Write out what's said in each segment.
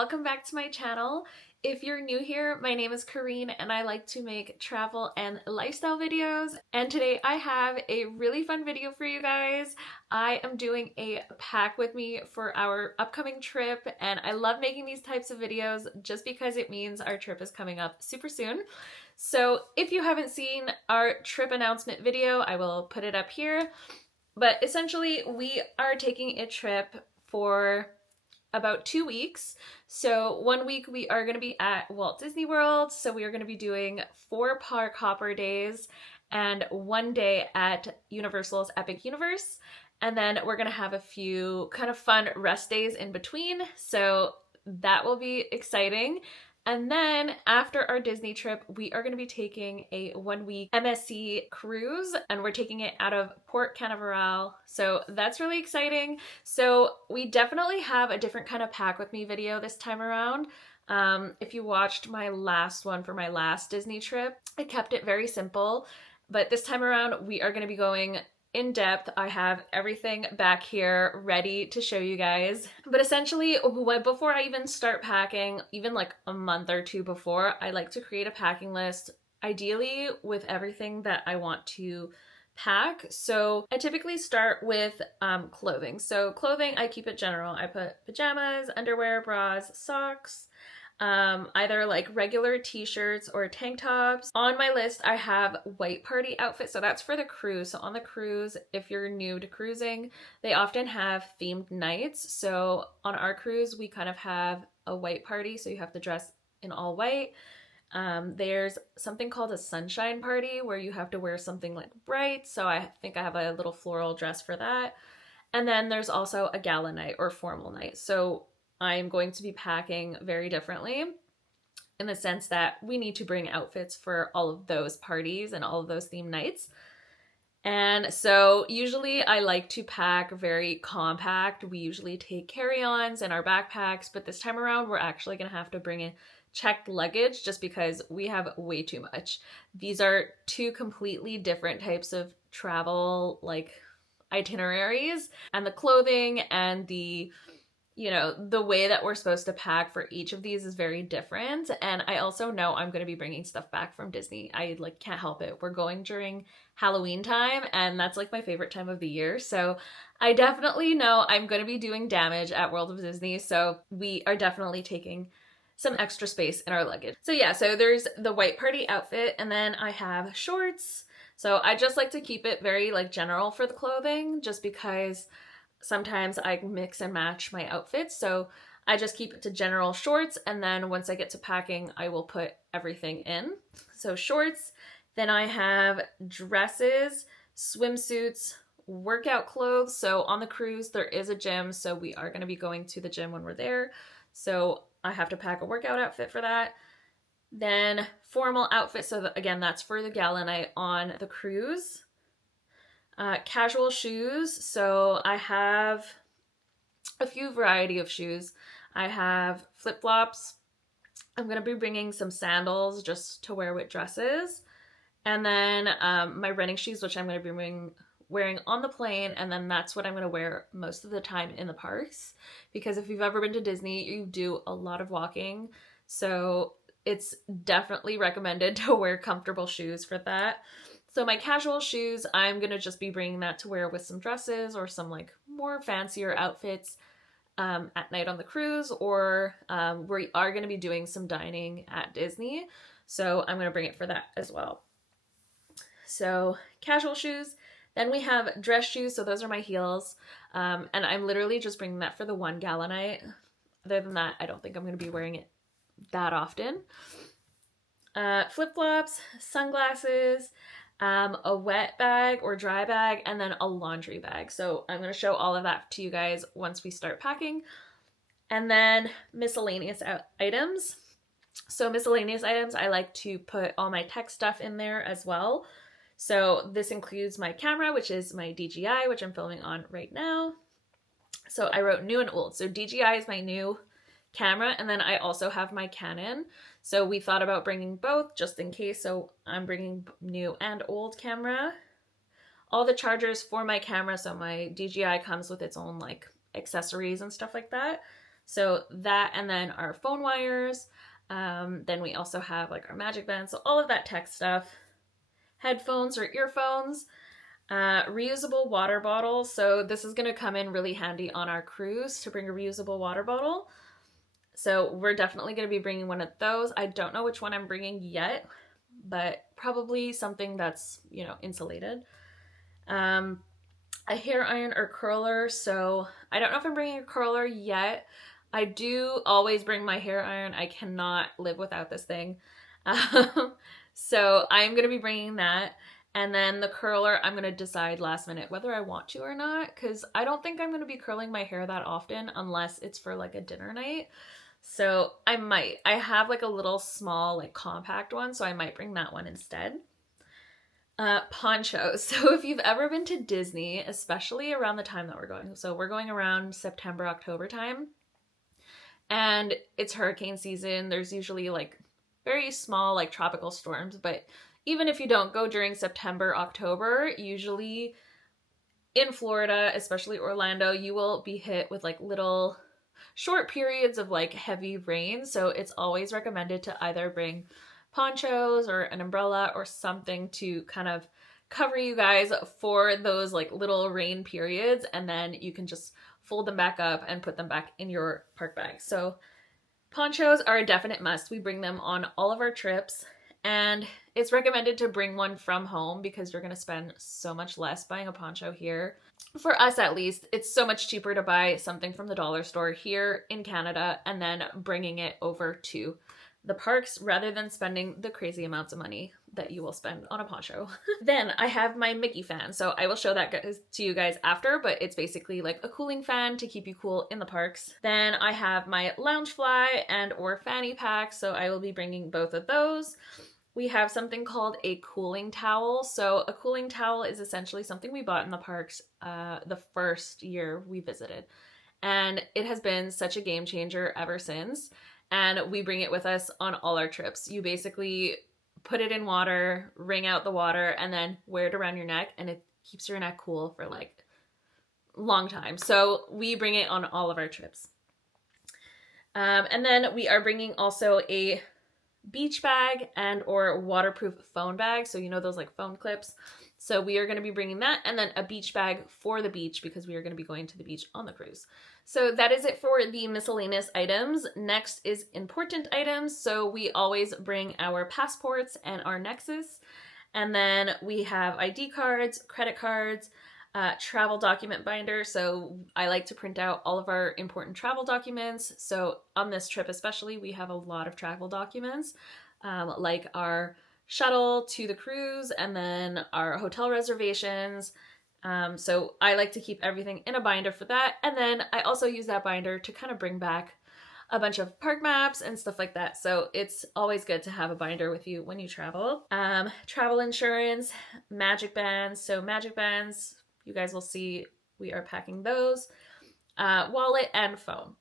welcome back to my channel. If you're new here, my name is Karine and I like to make travel and lifestyle videos. And today I have a really fun video for you guys. I am doing a pack with me for our upcoming trip, and I love making these types of videos just because it means our trip is coming up super soon. So if you haven't seen our trip announcement video, I will put it up here. But essentially we are taking a trip for about 2 weeks. So 1 week we are going to be at Walt Disney World. So we are going to be doing 4 park hopper days and 1 day at Universal's Epic Universe. And then we're going to have a few kind of fun rest days in between. So that will be exciting. And then after our Disney trip, we are going to be taking a 1-week MSC Cruise, and we're taking it out of Port Canaveral. So that's really exciting. So we definitely have a different kind of pack with me video this time around. If you watched my last one for my last Disney trip, I kept it very simple, but this time around we are going to be going in depth. I have everything back here ready to show you guys. But essentially, before I even start packing, even like a month or two before, I like to create a packing list, ideally with everything that I want to pack. So I typically start with clothing. So clothing, I keep it general. I put pajamas, underwear, bras, socks, either like regular t-shirts or tank tops. On my list, I have white party outfits. So that's for the cruise. So on the cruise, if you're new to cruising, they often have themed nights. So on our cruise, we kind of have a white party. So you have to dress in all white. There's something called a sunshine party where you have to wear something like bright. So I think I have a little floral dress for that. And then there's also a gala night or formal night. So I'm going to be packing very differently in the sense that we need to bring outfits for all of those parties and all of those theme nights. And so usually I like to pack very compact. We usually take carry-ons and our backpacks, but this time around we're actually going to have to bring in checked luggage just because we have way too much. These are 2 completely different types of travel like itineraries, and the clothing and the way that we're supposed to pack for each of these is very different. And I also know I'm going to be bringing stuff back from Disney. I can't help it. We're going during Halloween time, and that's like my favorite time of the year. So I definitely know I'm going to be doing damage at World of Disney. So we are definitely taking some extra space in our luggage. So yeah, so there's the white party outfit, and then I have shorts. So I just like to keep it very like general for the clothing, just because sometimes I mix and match my outfits. So I just keep it to general shorts, and then once I get to packing, I will put everything in. So shorts, then I have dresses, swimsuits, workout clothes. So on the cruise, there is a gym. So we are going to be going to the gym when we're there. So I have to pack a workout outfit for that. Then formal outfit. So again, that's for the gala night on the cruise. Casual shoes. So I have a few variety of shoes. I have flip-flops. I'm going to be bringing some sandals just to wear with dresses. And then my running shoes, which I'm going to be wearing on the plane. And then that's what I'm going to wear most of the time in the parks. Because if you've ever been to Disney, you do a lot of walking. So it's definitely recommended to wear comfortable shoes for that. So my casual shoes, I'm going to just be bringing that to wear with some dresses or some like more fancier outfits at night on the cruise, or we are going to be doing some dining at Disney. So I'm going to bring it for that as well. So casual shoes. Then we have dress shoes. So those are my heels. And I'm literally just bringing that for the one gala night. Other than that, I don't think I'm going to be wearing it that often. Flip-flops, sunglasses, a wet bag or dry bag, and then a laundry bag. So I'm going to show all of that to you guys once we start packing. And then miscellaneous items. So miscellaneous items, I like to put all my tech stuff in there as well. So this includes my camera, which is my DJI, which I'm filming on right now. So I wrote new and old. So DJI is my new camera, and then I also have my Canon. So we thought about bringing both just in case. So I'm bringing new and old camera. All the chargers for my camera. So my DJI comes with its own like accessories and stuff like that. So that, and then our phone wires. Then we also have like our magic band. So all of that tech stuff, headphones or earphones, reusable water bottles. So this is going to come in really handy on our cruise to bring a reusable water bottle. So we're definitely going to be bringing one of those. I don't know which one I'm bringing yet, but probably something that's, you know, insulated. A hair iron or curler. So I don't know if I'm bringing a curler yet. I do always bring my hair iron. I cannot live without this thing. So I'm going to be bringing that. And then the curler, I'm going to decide last minute whether I want to or not, because I don't think I'm going to be curling my hair that often unless it's for like a dinner night. So I might. I have like a little small like compact one, so I might bring that one instead. Ponchos. So if you've ever been to Disney, especially around the time that we're going, so we're going around September, October time, and it's hurricane season. There's usually like very small like tropical storms, but even if you don't go during September, October, usually in Florida, especially Orlando, you will be hit with like little short periods of like heavy rain. So it's always recommended to either bring ponchos or an umbrella or something to kind of cover you guys for those like little rain periods, and then you can just fold them back up and put them back in your park bag. So ponchos are a definite must. We bring them on all of our trips, and it's recommended to bring one from home because you're going to spend so much less buying a poncho here. For us at least, it's so much cheaper to buy something from the dollar store here in Canada and then bringing it over to the parks rather than spending the crazy amounts of money that you will spend on a poncho. Then I have my Mickey fan. So I will show that to you guys after, but it's basically like a cooling fan to keep you cool in the parks. Then I have my Loungefly and or fanny pack. So I will be bringing both of those. We have something called a cooling towel. So a cooling towel is essentially something we bought in the parks the first year we visited. And it has been such a game changer ever since. And we bring it with us on all our trips. You basically put it in water, wring out the water, and then wear it around your neck, and it keeps your neck cool for like a long time. So we bring it on all of our trips. And then we are bringing also a beach bag and or waterproof phone bag. So you know those like phone clips. So we are going to be bringing that, and then a beach bag for the beach because we are going to be going to the beach on the cruise. So that is it for the miscellaneous items. Next is important items. So we always bring our passports and our Nexus. And then we have ID cards, credit cards, travel document binder. So I like to print out all of our important travel documents. So on this trip especially, we have a lot of travel documents, like our shuttle to the cruise and then our hotel reservations. So I like to keep everything in a binder for that. And then I also use that binder to kind of bring back a bunch of park maps and stuff like that. So it's always good to have a binder with you when you travel. Travel insurance, magic bands. So magic bands, you guys will see we are packing those. Wallet and phone.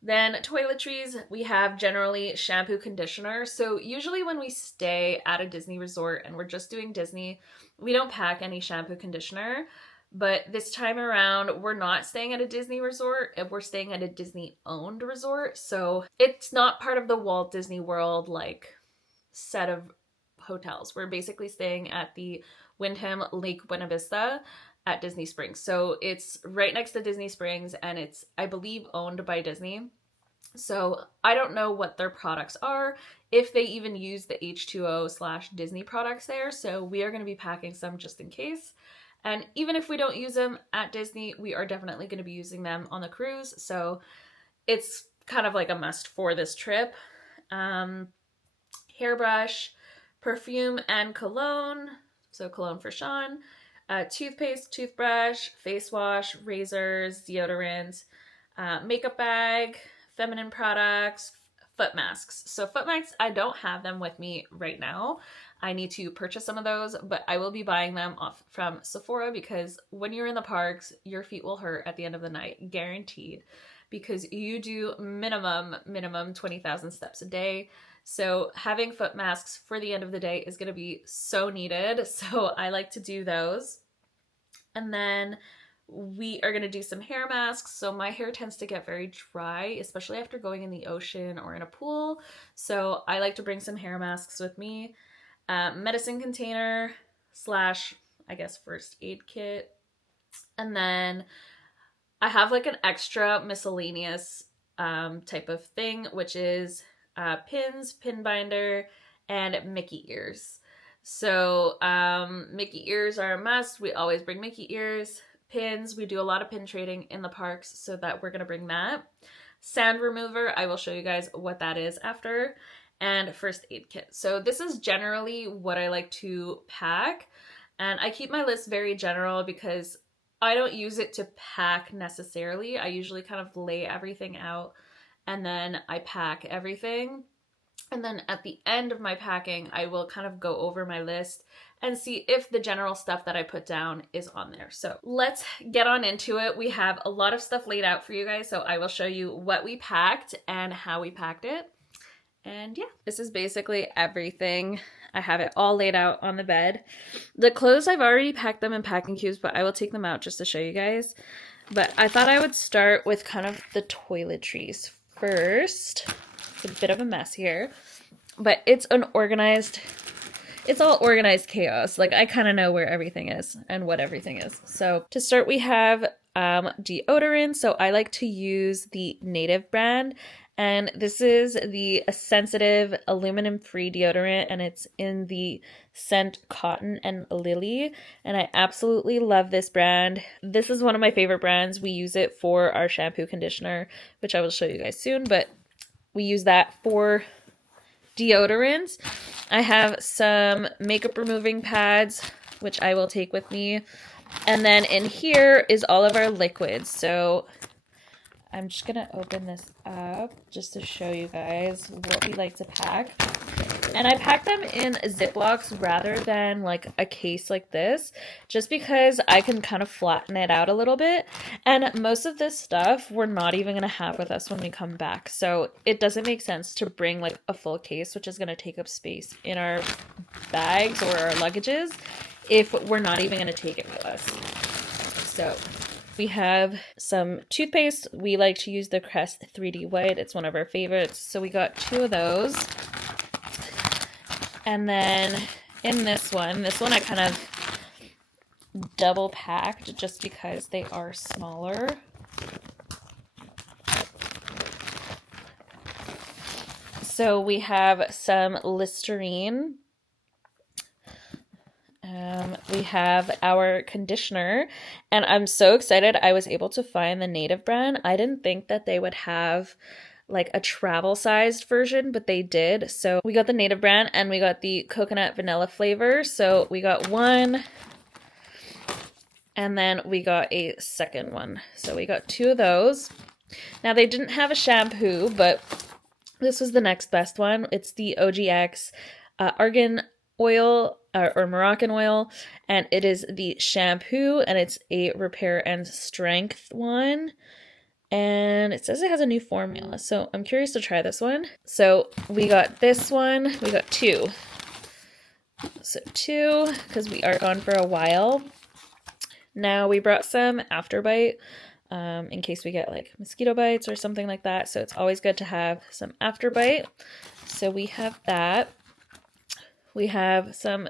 Then toiletries, we have generally shampoo, conditioner. So usually when we stay at a Disney resort and we're just doing Disney, we don't pack any shampoo, conditioner. But this time around, we're not staying at a Disney resort. We're staying at a Disney-owned resort. So it's not part of the Walt Disney World like set of hotels. We're basically staying at the Wyndham Lake Buena Vista at Disney Springs. So it's right next to Disney Springs, and it's, I believe, owned by Disney. So I don't know what their products are, if they even use the H2O/Disney products there. So we are going to be packing some just in case. And even if we don't use them at Disney, we are definitely going to be using them on the cruise. So it's kind of like a must for this trip. Hairbrush, perfume and cologne. So cologne for Sean. Toothpaste, toothbrush, face wash, razors, deodorant, makeup bag, feminine products, foot masks. So foot masks, I don't have them with me right now. I need to purchase some of those, but I will be buying them off from Sephora because when you're in the parks, your feet will hurt at the end of the night, guaranteed, because you do minimum 20,000 steps a day. So having foot masks for the end of the day is going to be so needed. So I like to do those. And then we are going to do some hair masks. So my hair tends to get very dry, especially after going in the ocean or in a pool. So I like to bring some hair masks with me. Medicine container slash, I guess, first aid kit. And then I have like an extra miscellaneous type of thing, which is pins, pin binder, and Mickey ears. So Mickey ears are a must. We always bring Mickey ears. Pins, we do a lot of pin trading in the parks, so that we're going to bring that. Sand remover, I will show you guys what that is after. And first aid kit. So this is generally what I like to pack. And I keep my list very general because I don't use it to pack necessarily. I usually kind of lay everything out and then I pack everything. And then at the end of my packing, I will kind of go over my list and see if the general stuff that I put down is on there. So let's get on into it. We have a lot of stuff laid out for you guys, so I will show you what we packed and how we packed it. And yeah, this is basically everything. I have it all laid out on the bed. The clothes, I've already packed them in packing cubes, but I will take them out just to show you guys. But I thought I would start with kind of the toiletries first. It's a bit of a mess here, but it's all organized chaos. Like I kind of know where everything is and what everything is. So to start, we have deodorant. So I like to use the Native brand, and this is the sensitive aluminum-free deodorant, and it's in the scent Cotton and Lily, and I absolutely love this brand. This is one of my favorite brands. We use it for our shampoo conditioner, which I will show you guys soon, but we use that for deodorants. I have some makeup removing pads, which I will take with me. And then in here is all of our liquids. So I'm just going to open this up just to show you guys what we like to pack. And I pack them in Ziplocs rather than like a case like this, just because I can kind of flatten it out a little bit. And most of this stuff we're not even going to have with us when we come back. So it doesn't make sense to bring like a full case, which is going to take up space in our bags or our luggages, if we're not even going to take it with us. So we have some toothpaste. We like to use the Crest 3D White. It's one of our favorites. So we got 2 of those. And then in this one I kind of double packed just because they are smaller. So we have some Listerine. We have our conditioner, and I'm so excited I was able to find the Native brand. I didn't think that they would have like a travel sized version, but they did. So we got the Native brand and we got the coconut vanilla flavor. So we got one and then we got a second one. So we got 2 of those. Now they didn't have a shampoo, but this was the next best one. It's the OGX argan oil or Moroccan oil, and it is the shampoo, and it's a repair and strength one. And it says it has a new formula, so I'm curious to try this one. So we got this one. We got 2. So 2, because we are gone for a while. Now we brought some Afterbite in case we get like mosquito bites or something like that. So it's always good to have some Afterbite. So we have that. We have some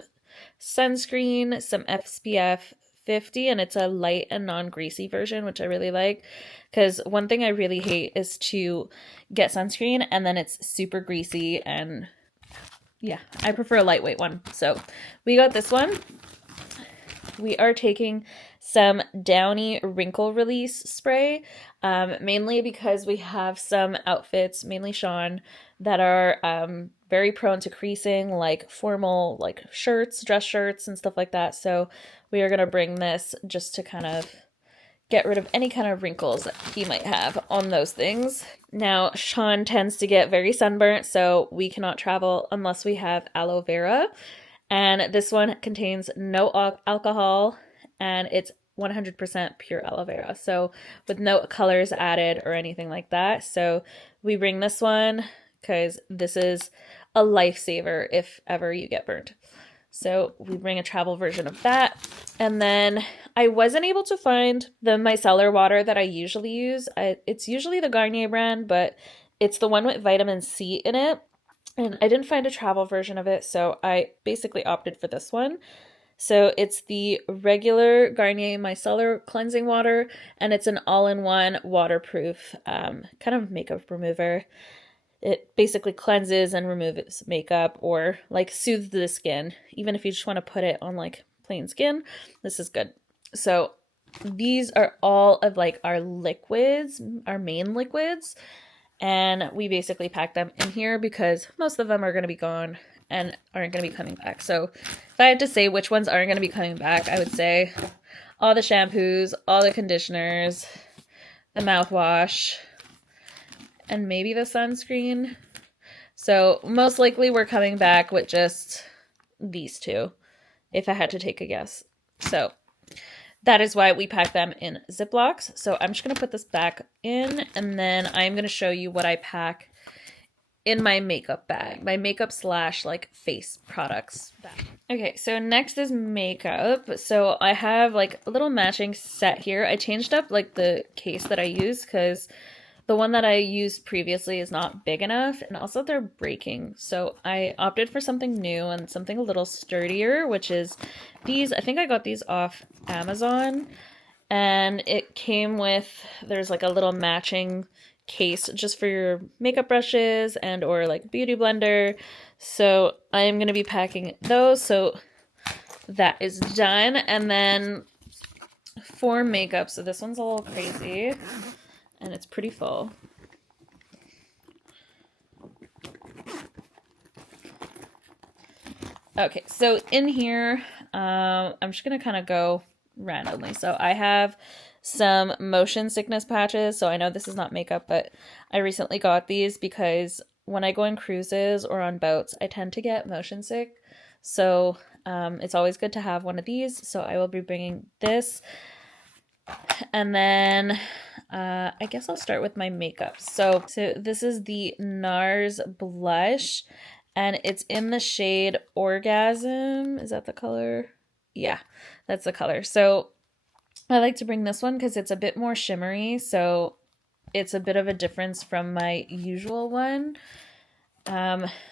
sunscreen, some SPF 50, and it's a light and non-greasy version, which I really like, because one thing I really hate is to get sunscreen and then it's super greasy, and yeah, I prefer a lightweight one. So we got this one. We are taking some Downy wrinkle release spray, mainly because we have some outfits, mainly Sean, that are very prone to creasing, like formal like shirts, dress shirts and stuff like that. So we are going to bring this just to kind of get rid of any kind of wrinkles that he might have on those things. Now, Sean tends to get very sunburnt, so we cannot travel unless we have aloe vera. And this one contains no alcohol, and it's 100% pure aloe vera. So with no colors added or anything like that. So we bring this one because this is a lifesaver if ever you get burnt. So we bring a travel version of that. And then I wasn't able to find the micellar water that I usually use. It's usually the Garnier brand, but it's the one with vitamin C in it. And I didn't find a travel version of it, so I basically opted for this one. So it's the regular Garnier micellar cleansing water, and it's an all-in-one waterproof kind of makeup remover. It basically cleanses and removes makeup or like soothes the skin. Even if you just want to put it on like plain skin, this is good. So these are all of like our liquids, our main liquids. And we basically pack them in here because most of them are going to be gone and aren't going to be coming back. So if I had to say which ones aren't going to be coming back, I would say all the shampoos, all the conditioners, the mouthwash, and maybe the sunscreen. So most likely we're coming back with just these two, if I had to take a guess. So that is why we pack them in Ziplocs. So I'm just going to put this back in, and then I'm going to show you what I pack in my makeup bag, my makeup / like face products bag. Okay, so next is makeup. So I have like a little matching set here. I changed up like the case that I use because the one that I used previously is not big enough, and also they're breaking. So I opted for something new and something a little sturdier, which is these. I think I got these off Amazon, and it came with, there's like a little matching case just for your makeup brushes and or like beauty blender. So I'm going to be packing those. So that is done. And then for makeup, so this one's a little crazy. And it's pretty full. Okay, so in here, I'm just going to kind of go randomly. So I have some motion sickness patches. So I know this is not makeup, but I recently got these because when I go on cruises or on boats, I tend to get motion sick. So it's always good to have one of these. So I will be bringing this. And then I guess I'll start with my makeup. So this is the NARS blush, and it's in the shade Orgasm. Is that the color? Yeah, that's the color. So I like to bring this one because it's a bit more shimmery. So it's a bit of a difference from my usual one.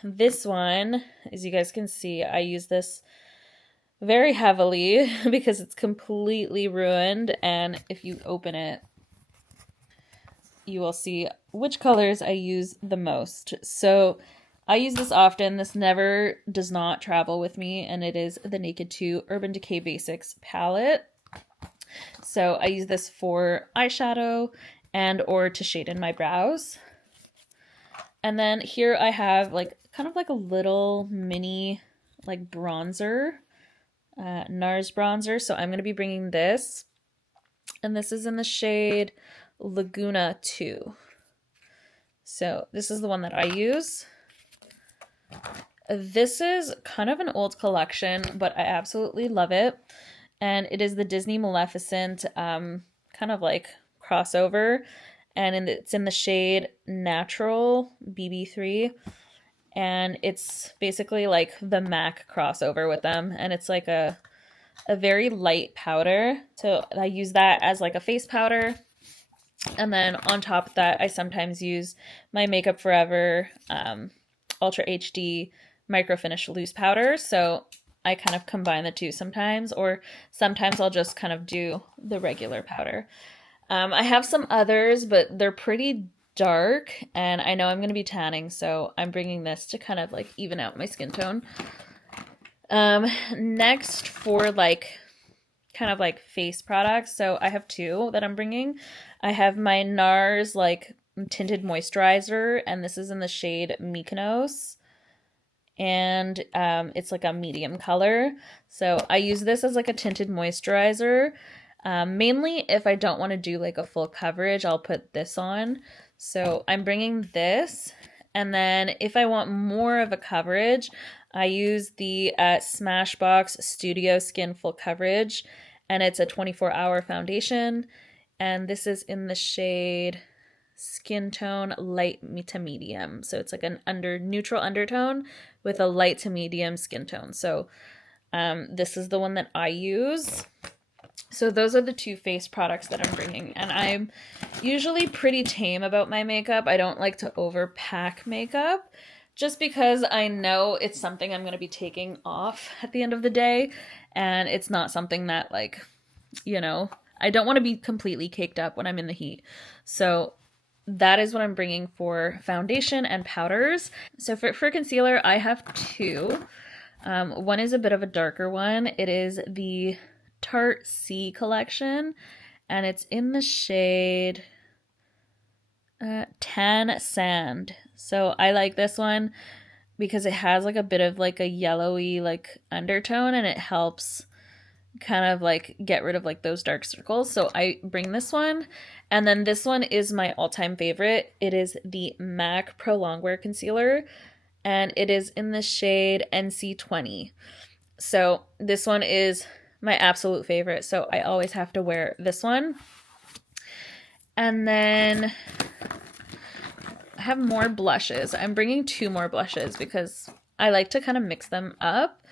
This one, as you guys can see, I use this very heavily because it's completely ruined, and if you open it you will see which colors I use the most. So I use this often. This never does not travel with me, and it is the Naked 2 Urban Decay Basics palette. So I use this for eyeshadow and or to shade in my brows. And then here I have like kind of like a little mini like bronzer, NARS bronzer. So I'm going to be bringing this, and this is in the shade Laguna 2. So this is the one that I use. This is kind of an old collection, but I absolutely love it. And it is the Disney Maleficent kind of like crossover. And it's in the shade Natural BB3. And it's basically like the MAC crossover with them. And it's like a very light powder. So I use that as like a face powder. And then on top of that, I sometimes use my Makeup Forever Ultra HD Micro Finish Loose Powder. So I kind of combine the two sometimes, or sometimes I'll just kind of do the regular powder. I have some others, but they're pretty dark, and I know I'm going to be tanning, so I'm bringing this to kind of like even out my skin tone. Next for like kind of like face products, so I have two that I'm bringing. I have my NARS like tinted moisturizer, and this is in the shade Mykonos, and it's like a medium color. So I use this as like a tinted moisturizer. Mainly if I don't want to do like a full coverage, I'll put this on. So I'm bringing this, and then if I want more of a coverage, I use the Smashbox Studio Skin Full Coverage, and it's a 24-hour foundation, and this is in the shade Skin Tone Light to Medium. So it's like an neutral undertone with a light to medium skin tone. So This is the one that I use. So those are the two face products that I'm bringing. And I'm usually pretty tame about my makeup. I don't like to overpack makeup just because I know it's something I'm going to be taking off at the end of the day. And it's not something that, like, you know, I don't want to be completely caked up when I'm in the heat. So that is what I'm bringing for foundation and powders. So for concealer, I have two. One is a bit of a darker one. It is the Tarte C collection, and it's in the shade Tan Sand. So I like this one because it has like a bit of like a yellowy like undertone, and it helps kind of like get rid of like those dark circles. So I bring this one. And then this one is my all-time favorite. It is the MAC Pro Longwear Concealer, and it is in the shade NC20. So this one is my absolute favorite. So I always have to wear this one. And then I have more blushes. I'm bringing two more blushes because I like to kind of mix them up.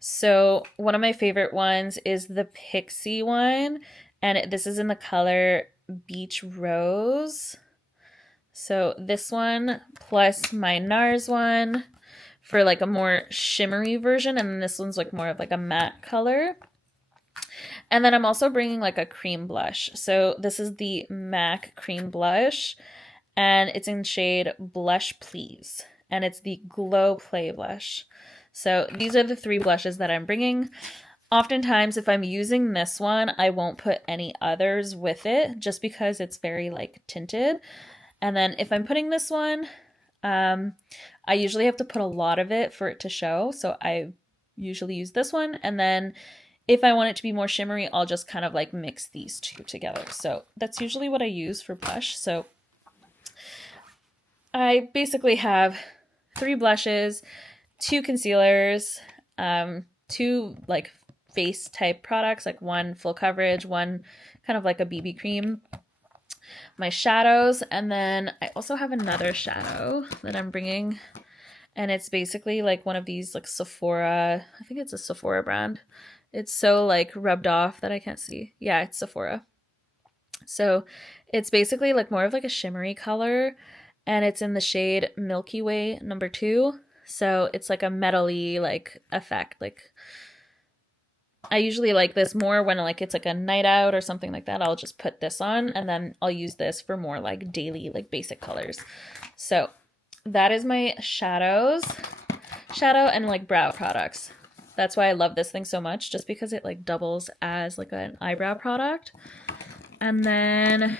So one of my favorite ones is the Pixie one, and this is in the color Beach Rose. So this one plus my NARS one for like a more shimmery version, and then this one's like more of like a matte color. And then I'm also bringing like a cream blush. So this is the MAC cream blush, and it's in shade Blush Please, and it's the Glow Play blush. So these are the three blushes that I'm bringing. Oftentimes, if I'm using this one, I won't put any others with it just because it's very like tinted. And then if I'm putting this one, I usually have to put a lot of it for it to show. So I usually use this one. And then if I want it to be more shimmery, I'll just kind of like mix these two together. So that's usually what I use for blush. So I basically have three blushes, two concealers, two like face type products, like one full coverage, one kind of like a BB cream, my shadows, and then I also have another shadow that I'm bringing, and it's basically like one of these like Sephora, I think it's a Sephora brand. It's so like rubbed off that I can't see. Yeah, it's Sephora. So it's basically like more of like a shimmery color, and it's in the shade Milky Way number 2. So it's like a metally like effect. Like I usually like this more when like it's like a night out or something like that. I'll just put this on, and then I'll use this for more like daily like basic colors. So that is my shadow and like brow products. That's why I love this thing so much, just because it like doubles as like an eyebrow product. And then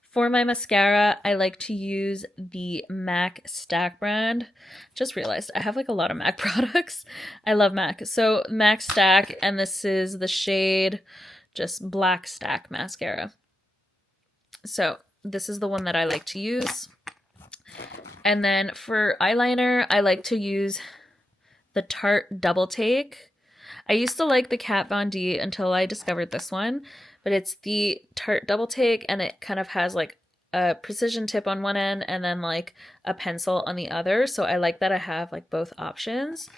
for my mascara, I like to use the MAC Stack brand. Just realized I have like a lot of MAC products. I love MAC. So MAC Stack, and this is the shade just Black Stack mascara. So this is the one that I like to use. And then for eyeliner, I like to use the Tarte Double Take. I used to like the Kat Von D until I discovered this one. But it's the Tarte Double Take, and it kind of has like a precision tip on one end and then like a pencil on the other. So I like that I have like both options.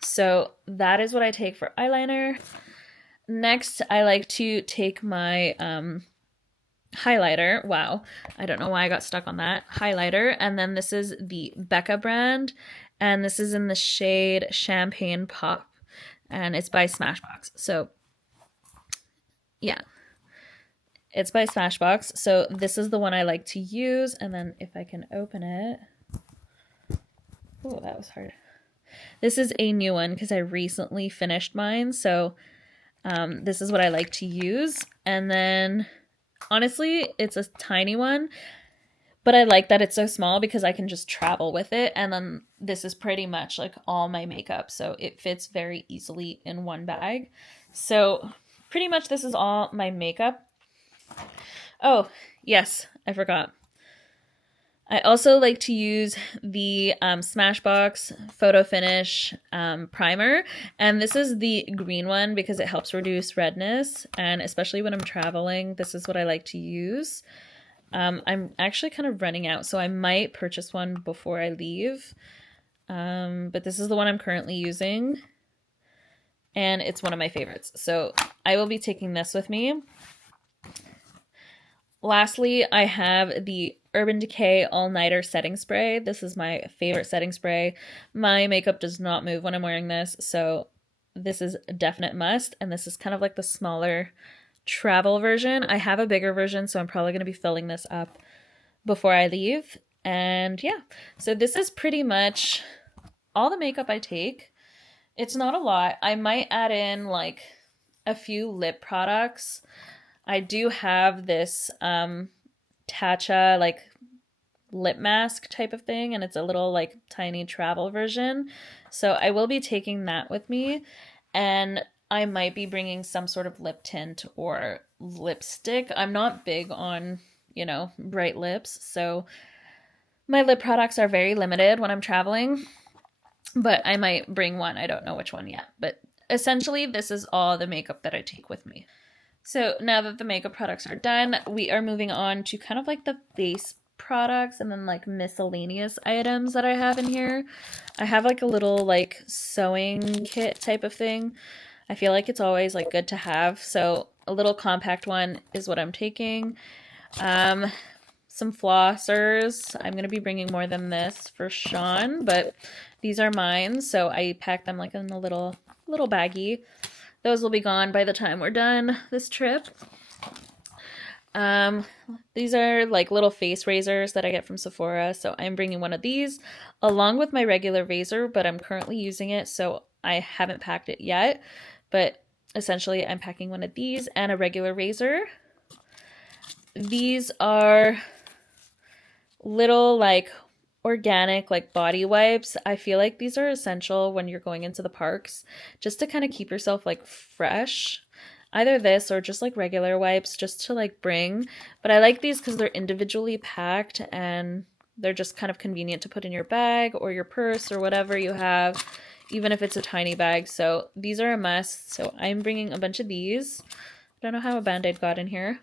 So that is what I take for eyeliner. Next, I like to take my highlighter. Wow, I don't know why I got stuck on that. Highlighter. And then this is the Becca brand, and this is in the shade Champagne Pop, and it's by Smashbox. So yeah, it's by Smashbox. So this is the one I like to use. And then if I can open it. Oh, that was hard. This is a new one because I recently finished mine. So this is what I like to use. And then honestly, it's a tiny one, but I like that it's so small because I can just travel with it. And then this is pretty much like all my makeup. So it fits very easily in one bag. So pretty much this is all my makeup. Oh, yes, I forgot. I also like to use the Smashbox Photo Finish primer. And this is the green one because it helps reduce redness. And especially when I'm traveling, this is what I like to use. I'm actually kind of running out, so I might purchase one before I leave. But this is the one I'm currently using. and it's one of my favorites. So I will be taking this with me. Lastly, I have the Urban Decay All-Nighter Setting Spray. This is my favorite setting spray. My makeup does not move when I'm wearing this, so this is a definite must. And this is kind of like the smaller travel version. I have a bigger version, so I'm probably going to be filling this up before I leave. And yeah, so this is pretty much all the makeup I take. It's not a lot. I might add in like a few lip products. I do have this Tatcha like lip mask type of thing, and it's a little like tiny travel version. So I will be taking that with me, and I might be bringing some sort of lip tint or lipstick. I'm not big on, you know, bright lips, so my lip products are very limited when I'm traveling, but I might bring one. I don't know which one yet, but essentially this is all the makeup that I take with me. So now that the makeup products are done, we are moving on to kind of like the face products and then like miscellaneous items that I have in here. I have like a little like sewing kit type of thing. I feel like it's always like good to have. So a little compact one is what I'm taking. Some flossers. I'm going to be bringing more than this for Sean, but these are mine. So I pack them like in a little baggie. Those will be gone by the time we're done this trip. These are like little face razors that I get from Sephora. So I'm bringing one of these along with my regular razor, but I'm currently using it, so I haven't packed it yet. But essentially I'm packing one of these and a regular razor. These are little like organic like body wipes. I feel like these are essential when you're going into the parks, just to kind of keep yourself like fresh. Either this or just like regular wipes just to like bring. But I like these because they're individually packed and they're just kind of convenient to put in your bag or your purse or whatever you have, even if it's a tiny bag. So these are a must. So I'm bringing a bunch of these. I don't know how a Band-Aid got in here.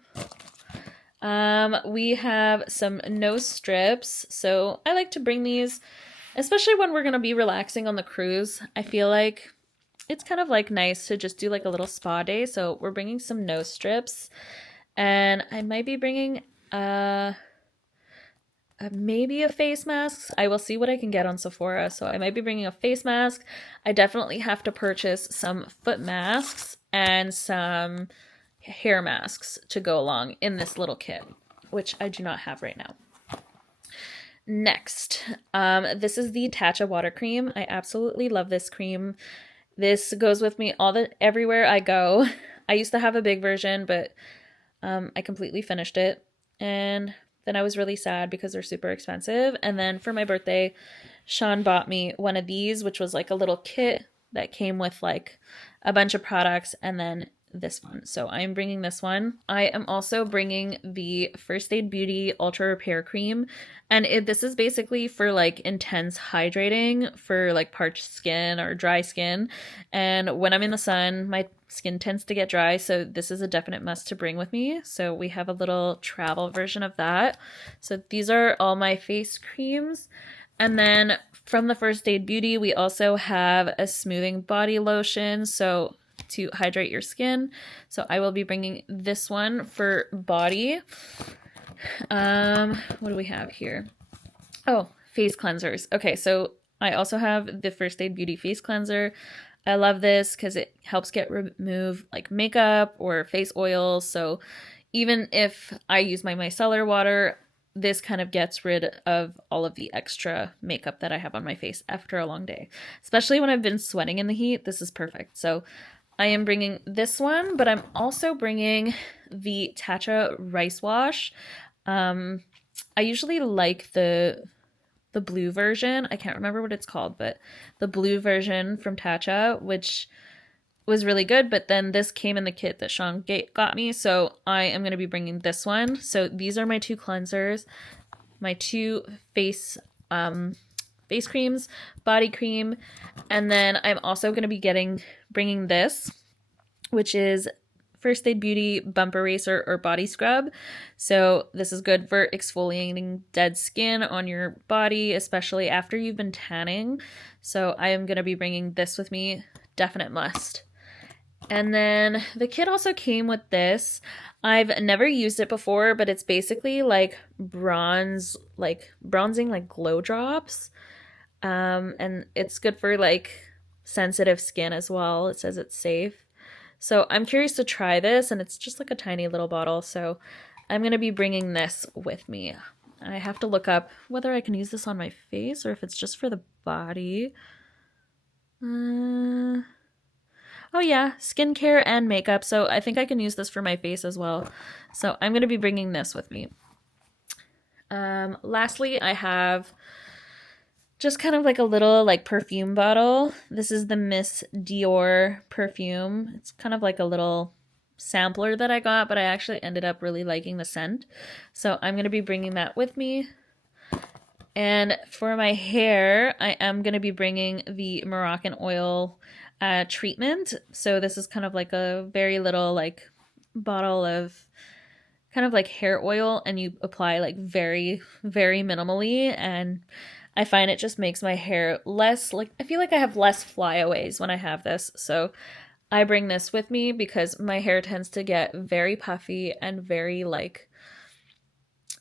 We have some nose strips. So I like to bring these, especially when we're going to be relaxing on the cruise. I feel like it's kind of like nice to just do like a little spa day. So we're bringing some nose strips, and I might be bringing maybe a face mask. I will see what I can get on Sephora. So I might be bringing a face mask. I definitely have to purchase some foot masks and some hair masks to go along in this little kit, which I do not have right now. Next, this is the Tatcha water cream. I absolutely love this cream. This goes with me everywhere I go. I used to have a big version, but I completely finished it, and then I was really sad because they're super expensive. And then for my birthday, Sean bought me one of these, which was like a little kit that came with like a bunch of products, and then this one. So I'm bringing this one. I am also bringing the First Aid Beauty Ultra Repair Cream, and this is basically for like intense hydrating for like parched skin or dry skin. And when I'm in the sun, my skin tends to get dry, so this is a definite must to bring with me. So we have a little travel version of that. So these are all my face creams. And then from the First Aid Beauty, we also have a smoothing body lotion, so to hydrate your skin. So I will be bringing this one for body. What do we have here? Oh, face cleansers. Okay, so I also have the First Aid Beauty face cleanser. I love this because it helps remove like makeup or face oils. So even if I use my micellar water, this kind of gets rid of all of the extra makeup that I have on my face after a long day. Especially when I've been sweating in the heat, this is perfect. So I am bringing this one, but I'm also bringing the Tatcha Rice Wash. I usually like the blue version. I can't remember what it's called, but the blue version from Tatcha, which was really good. But then this came in the kit that Sean got me, so I am going to be bringing this one. So these are my two cleansers, my two face creams, body cream, and then I'm also going to be bringing this, which is First Aid Beauty Bump Eraser or Body Scrub. So this is good for exfoliating dead skin on your body, especially after you've been tanning. So I am going to be bringing this with me. Definite must. And then the kit also came with this. I've never used it before, but it's basically like bronzing like glow drops. And it's good for like sensitive skin as well. It says it's safe. So I'm curious to try this, and it's just like a tiny little bottle. So I'm going to be bringing this with me. I have to look up whether I can use this on my face or if it's just for the body. Oh yeah, skincare and makeup. So I think I can use this for my face as well. So I'm going to be bringing this with me. Lastly, I have just kind of like a little like perfume bottle. This is the Miss Dior perfume. It's kind of like a little sampler that I got, but I actually ended up really liking the scent. So I'm going to be bringing that with me. And for my hair, I am going to be bringing the Moroccan oil treatment. So this is kind of like a very little like bottle of kind of like hair oil, and you apply like very, very minimally, and I find it just makes my hair less like, I feel like I have less flyaways when I have this. So I bring this with me because my hair tends to get very puffy and very like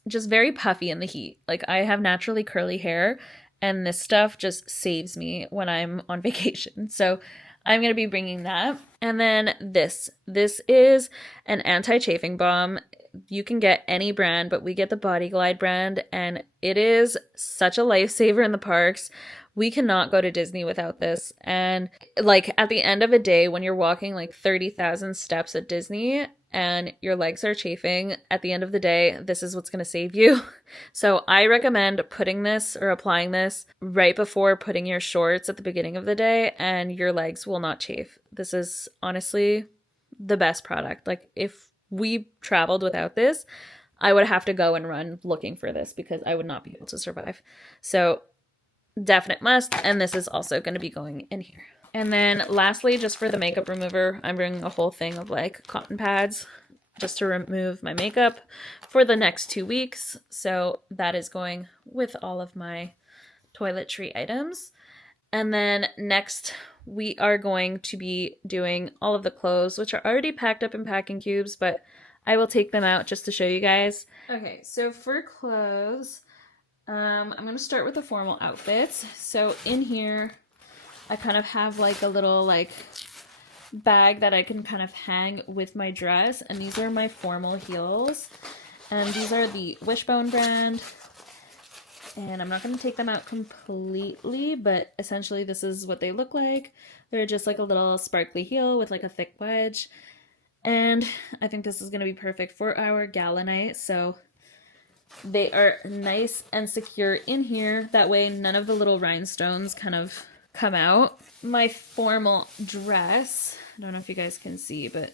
just very puffy in the heat. Like I have naturally curly hair, and this stuff just saves me when I'm on vacation. So I'm going to be bringing that. And then this is an anti-chafing balm. You can get any brand, but we get the Body Glide brand, and it is such a lifesaver in the parks. We cannot go to Disney without this. And like at the end of a day, when you're walking like 30,000 steps at Disney and your legs are chafing, at the end of the day, this is what's going to save you. So I recommend putting this or applying this right before putting your shorts at the beginning of the day, and your legs will not chafe. This is honestly the best product. Like if we traveled without this, I would have to go and run looking for this because I would not be able to survive. So definite must. And this is also going to be going in here. And then lastly, just for the makeup remover, I'm bringing a whole thing of like cotton pads just to remove my makeup for the next 2 weeks. So that is going with all of my toiletry items. And then next we are going to be doing all of the clothes, which are already packed up in packing cubes, but I will take them out just to show you guys. Okay, so for clothes, I'm going to start with the formal outfits. So in here, I kind of have like a little like bag that I can kind of hang with my dress. And these are my formal heels. And these are the Wishbone brand. And I'm not going to take them out completely, but essentially this is what they look like. They're just like a little sparkly heel with like a thick wedge. And I think this is going to be perfect for our gala night. So they are nice and secure in here. That way none of the little rhinestones kind of come out. My formal dress, I don't know if you guys can see, but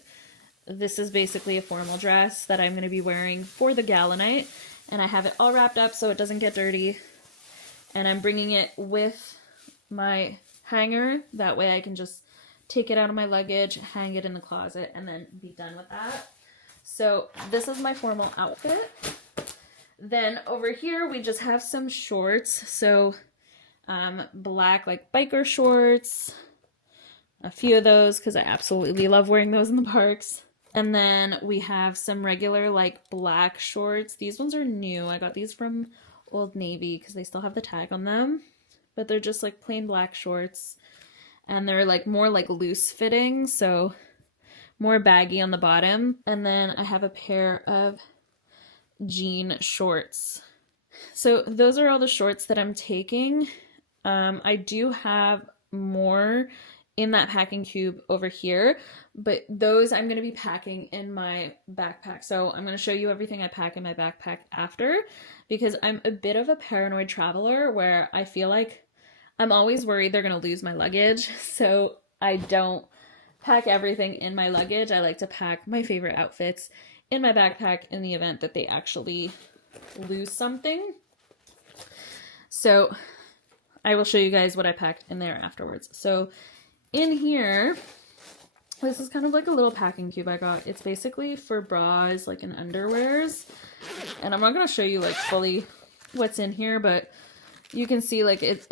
this is basically a formal dress that I'm going to be wearing for the gala night. And I have it all wrapped up so it doesn't get dirty. And I'm bringing it with my hanger. That way I can just take it out of my luggage, hang it in the closet, and then be done with that. So this is my formal outfit. Then over here we just have some shorts. So black like biker shorts. A few of those because I absolutely love wearing those in the parks. And then we have some regular like black shorts. These ones are new. I got these from Old Navy because they still have the tag on them. But they're just like plain black shorts. And they're like more like loose fitting, so more baggy on the bottom. And then I have a pair of jean shorts. So those are all the shorts that I'm taking. I do have more in that packing cube over here, but those I'm going to be packing in my backpack. So I'm going to show you everything I pack in my backpack after, because I'm a bit of a paranoid traveler where I feel like I'm always worried they're going to lose my luggage. So I don't pack everything in my luggage. I like to pack my favorite outfits in my backpack in the event that they actually lose something. So I will show you guys what I packed in there afterwards. So in here, this is kind of like a little packing cube I got. It's basically for bras, like, and underwears. And I'm not going to show you like fully what's in here, but you can see like it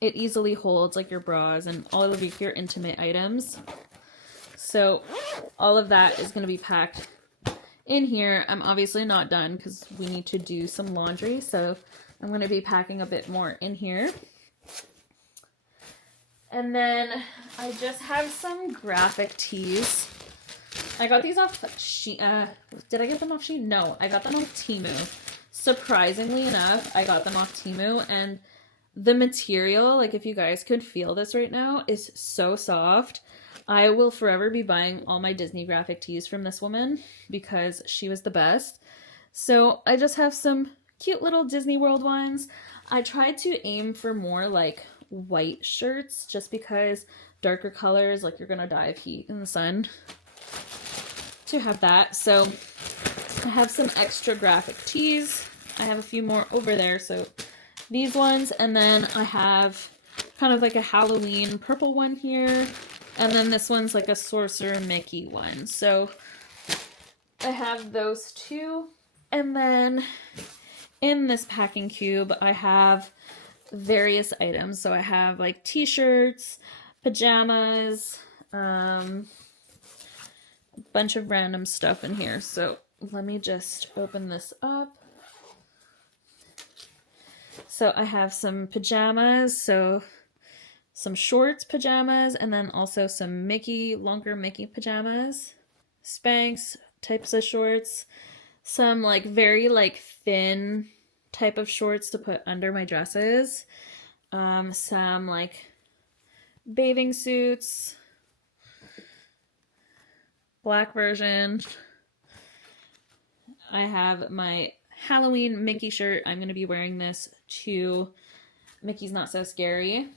easily holds like your bras and all of your intimate items. So all of that is going to be packed in here. I'm obviously not done because we need to do some laundry, so I'm going to be packing a bit more in here. And then I just have some graphic tees. I got these off Shein. Did I get them off Shein? No, I got them off Temu. Surprisingly enough, I got them off Temu, and the material, like if you guys could feel this right now, is so soft. I will forever be buying all my Disney graphic tees from this woman because she was the best. So I just have some cute little Disney World ones. I tried to aim for more like white shirts just because darker colors, like you're gonna die of heat in the sun to have that. So I have some extra graphic tees. I have a few more over there, so these ones, and then I have kind of like a Halloween purple one here, and then this one's like a Sorcerer Mickey one. So I have those two, and then in this packing cube I have various items. So I have like t-shirts, pajamas, bunch of random stuff in here. So let me just open this up. So I have some pajamas, so some shorts pajamas, and then also some longer Mickey pajamas, Spanx types of shorts, some like very like thin type of shorts to put under my dresses, some like bathing suits, black version. I have my Halloween Mickey shirt. I'm going to be wearing this to Mickey's Not So Scary.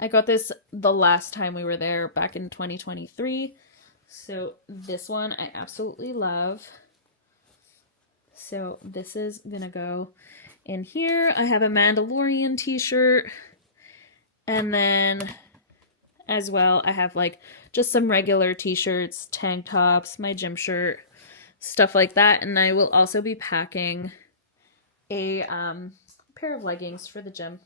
I got this the last time we were there back in 2023. So this one I absolutely love. So this is going to go in here. I have a Mandalorian t-shirt. And then as well, I have like just some regular t-shirts, tank tops, my gym shirt, stuff like that. And I will also be packing a pair of leggings for the gym.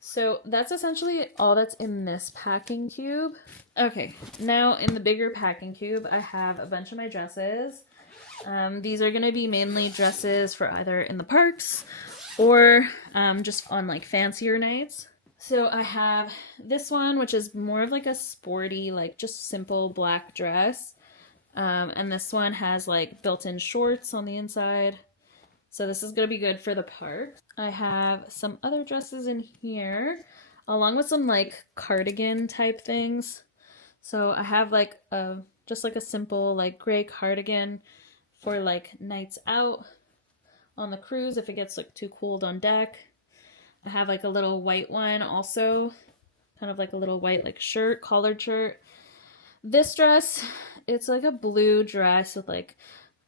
So that's essentially all that's in this packing cube. Okay, now in the bigger packing cube, I have a bunch of my dresses. These are going to be mainly dresses for either in the parks or just on like fancier nights. So I have this one, which is more of like a sporty, like just simple black dress. And this one has like built-in shorts on the inside. So this is going to be good for the park. I have some other dresses in here, along with some like cardigan type things. So I have like just like a simple like gray cardigan for like nights out on the cruise if it gets like too cold on deck. I have like a little white one also, kind of like a little white like shirt, collared shirt. This dress, it's like a blue dress with like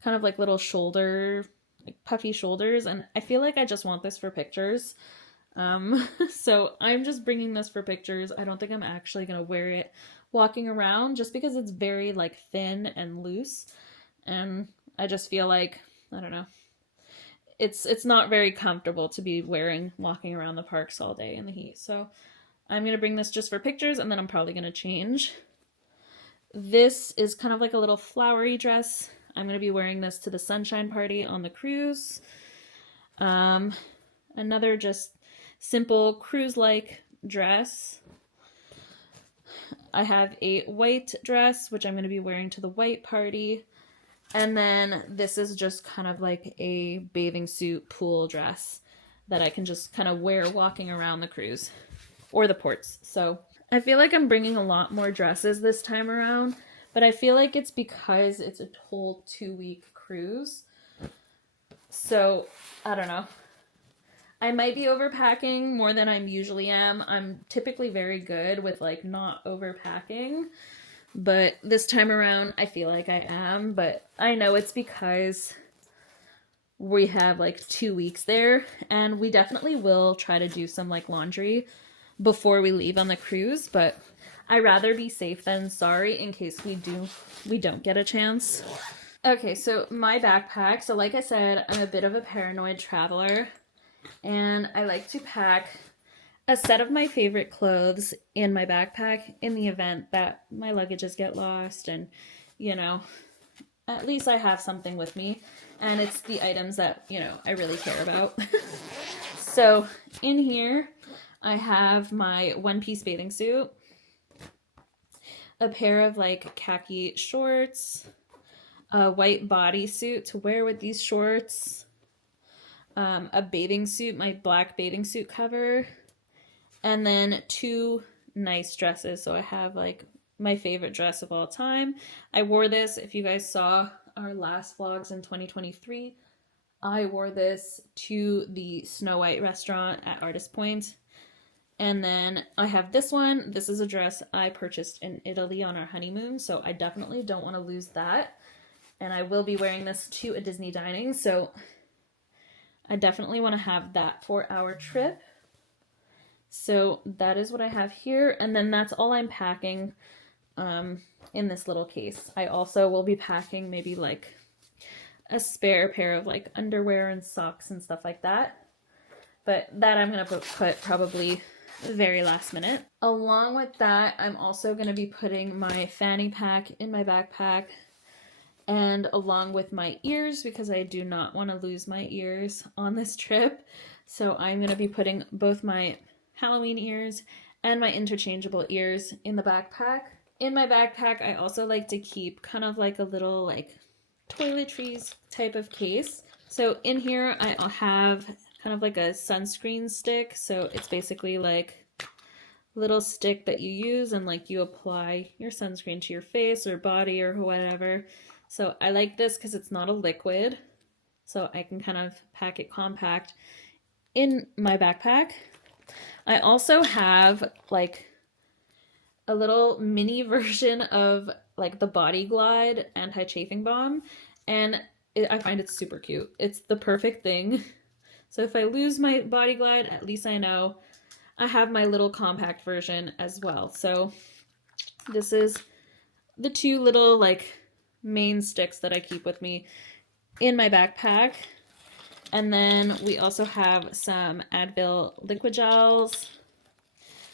kind of like little shoulder, like puffy shoulders, and I feel like I just want this for pictures. So I'm just bringing this for pictures. I don't think I'm actually gonna wear it walking around just because it's very like thin and loose, and I just feel like, I don't know, it's not very comfortable to be wearing walking around the parks all day in the heat. So I'm gonna bring this just for pictures, and then I'm probably gonna change. This is kind of like a little flowery dress. I'm going to be wearing this to the sunshine party on the cruise. Another just simple cruise-like dress. I have a white dress, which I'm going to be wearing to the white party. And then this is just kind of like a bathing suit pool dress that I can just kind of wear walking around the cruise or the ports. So I feel like I'm bringing a lot more dresses this time around, but I feel like it's because it's a whole 2-week cruise. So, I don't know. I might be overpacking more than I usually am. I'm typically very good with like not overpacking, but this time around I feel like I am, but I know it's because we have like 2 weeks there, and we definitely will try to do some like laundry before we leave on the cruise, but I'd rather be safe than sorry in case we don't get a chance. Okay, so my backpack. So like I said, I'm a bit of a paranoid traveler, and I like to pack a set of my favorite clothes in my backpack in the event that my luggages get lost, and you know, at least I have something with me, and it's the items that, you know, I really care about. So in here I have my one-piece bathing suit, a pair of like khaki shorts, a white bodysuit to wear with these shorts, a bathing suit, my black bathing suit cover, and then two nice dresses. So I have like my favorite dress of all time. I wore this, if you guys saw our last vlogs in 2023, I wore this to the Snow White restaurant at Artist Point. And then I have this one. This is a dress I purchased in Italy on our honeymoon, so I definitely don't want to lose that. And I will be wearing this to a Disney dining, so I definitely want to have that for our trip. So that is what I have here, and then that's all I'm packing in this little case. I also will be packing maybe like a spare pair of like underwear and socks and stuff like that. But that I'm going to put probably very last minute. Along with that, I'm also going to be putting my fanny pack in my backpack, and along with my ears, because I do not want to lose my ears on this trip. So I'm going to be putting both my Halloween ears and my interchangeable ears in the backpack. In my backpack, I also like to keep kind of like a little like toiletries type of case. So in here, I'll have kind of like a sunscreen stick. So it's basically like a little stick that you use and like you apply your sunscreen to your face or body or whatever. So I like this because it's not a liquid. So I can kind of pack it compact in my backpack. I also have like a little mini version of like the Body Glide anti-chafing balm, and I find it super cute. It's the perfect thing. So if I lose my Body Glide, at least I know I have my little compact version as well. So this is the two little like main sticks that I keep with me in my backpack. And then we also have some Advil liquid gels,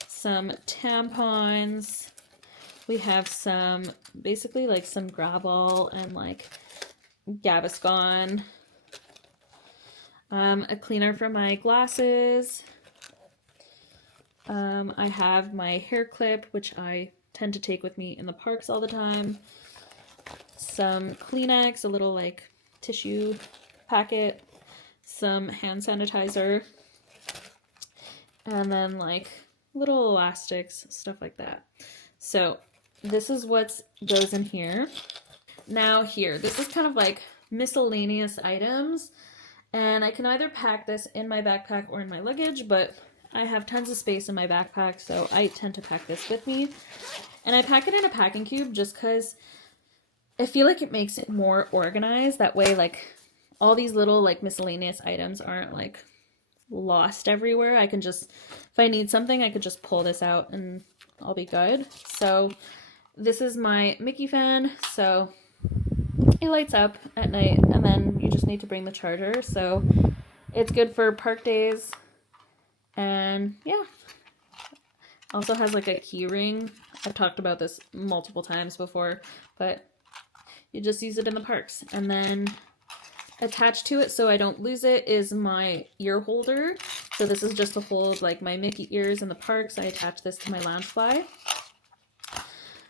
some tampons. We have some, basically like some Gravol and like Gaviscon. A cleaner for my glasses. I have my hair clip, which I tend to take with me in the parks all the time. Some Kleenex, a little like tissue packet. Some hand sanitizer, and then like little elastics, stuff like that. So this is what goes in here. Now here, this is kind of like miscellaneous items, and I can either pack this in my backpack or in my luggage, but I have tons of space in my backpack, so I tend to pack this with me. And I pack it in a packing cube just because I feel like it makes it more organized. That way, like, all these little like miscellaneous items aren't like lost everywhere. I can just, if I need something, I could just pull this out and I'll be good. So this is my Mickey fan. So it lights up at night, and then you just need to bring the charger. So it's good for park days. And yeah, also has like a key ring. I've talked about this multiple times before, but you just use it in the parks. And then attached to it, so I don't lose it, is my ear holder. So this is just to hold like my Mickey ears in the parks. I attach this to my Loungefly.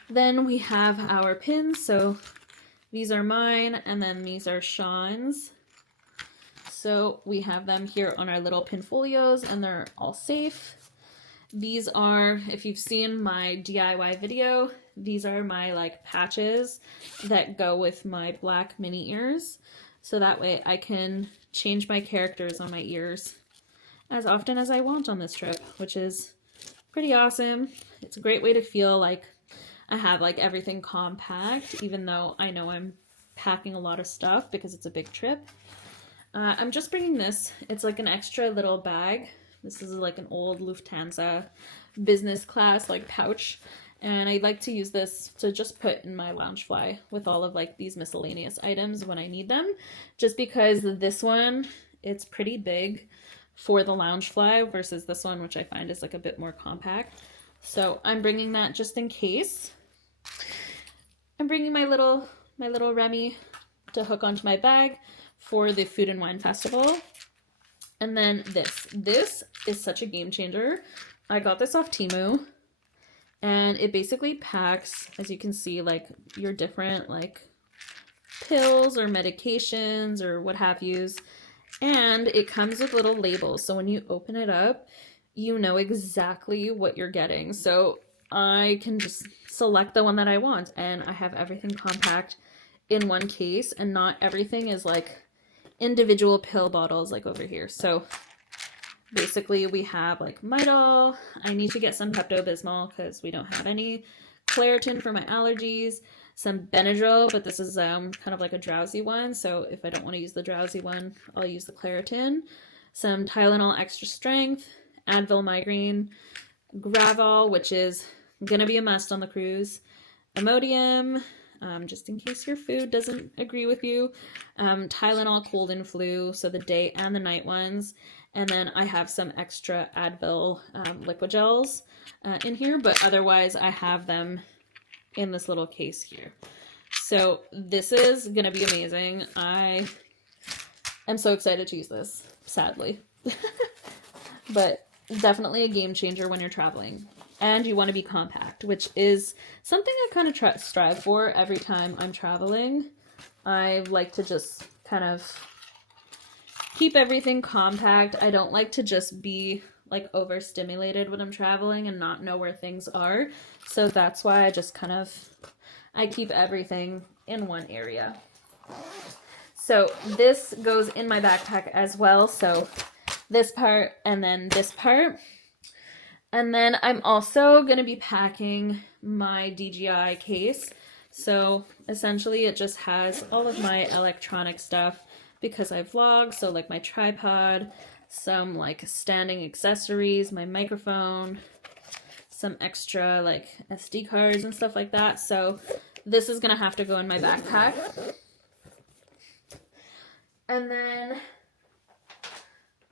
Then we have our pins. So these are mine, and then these are Sean's. So we have them here on our little pin folios, and they're all safe. These are, if you've seen my DIY video, these are my like patches that go with my black mini ears. So that way I can change my characters on my ears as often as I want on this trip, which is pretty awesome. It's a great way to feel like I have like everything compact, even though I know I'm packing a lot of stuff because it's a big trip. I'm just bringing this. It's like an extra little bag. This is like an old Lufthansa business class like pouch. And I like to use this to just put in my Loungefly with all of like these miscellaneous items when I need them. Just because this one, it's pretty big for the Loungefly versus this one, which I find is like a bit more compact. So I'm bringing that just in case. I'm bringing my little Remy to hook onto my bag for the Food and Wine Festival. And then this is such a game changer. I got this off Temu, and it basically packs, as you can see, like your different like pills or medications or what have yous. And it comes with little labels. So when you open it up, you know exactly what you're getting. So I can just select the one that I want, and I have everything compact in one case, and not everything is like individual pill bottles like over here. So basically we have like Midol. I need to get some Pepto-Bismol because we don't have any. Claritin for my allergies. Some Benadryl, but this is kind of like a drowsy one. So if I don't want to use the drowsy one, I'll use the Claritin. Some Tylenol extra strength. Advil migraine. Gravol, which is going to be a must on the cruise. Imodium, just in case your food doesn't agree with you. Tylenol cold and flu, so the day and the night ones. And then I have some extra Advil liquid gels in here, but otherwise I have them in this little case here. So this is going to be amazing. I am so excited to use this, sadly. But definitely a game changer when you're traveling. And you want to be compact, which is something I kind of strive for every time I'm traveling. I like to just kind of keep everything compact. I don't like to just be like overstimulated when I'm traveling and not know where things are. So that's why I just kind of, I keep everything in one area. So this goes in my backpack as well. So this part and then this part. And then I'm also going to be packing my DJI case. So essentially it just has all of my electronic stuff because I vlog. So like my tripod, some like standing accessories, my microphone, some extra like SD cards and stuff like that. So this is going to have to go in my backpack. And then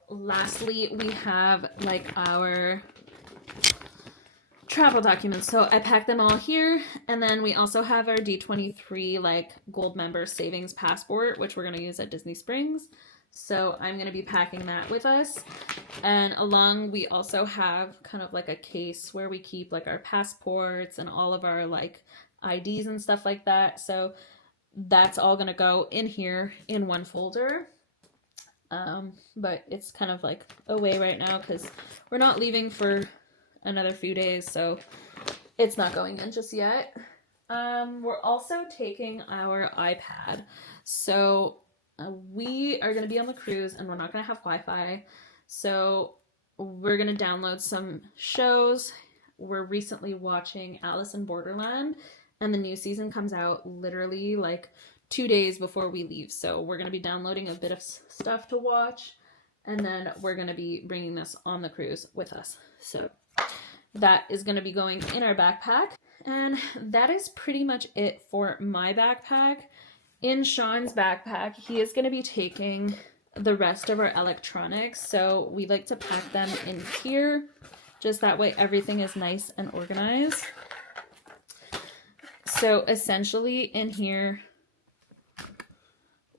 lastly, we have like our travel documents. So I packed them all here, and then we also have our D23 like gold member savings passport, which we're going to use at Disney Springs. So I'm going to be packing that with us. And along we also have kind of like a case where we keep like our passports and all of our like IDs and stuff like that. So that's all going to go in here in one folder. But it's kind of like away right now because we're not leaving for another few days, so it's not going in just yet. We're also taking our iPad. So we are going to be on the cruise and we're not going to have Wi-Fi. So we're going to download some shows. We're recently watching Alice in Borderland, and the new season comes out literally like 2 days before we leave. So we're going to be downloading a bit of stuff to watch, and then we're going to be bringing this on the cruise with us. So that is going to be going in our backpack. And that is pretty much it for my backpack. In Sean's backpack, he is going to be taking the rest of our electronics. So we like to pack them in here. Just that way everything is nice and organized. So essentially in here,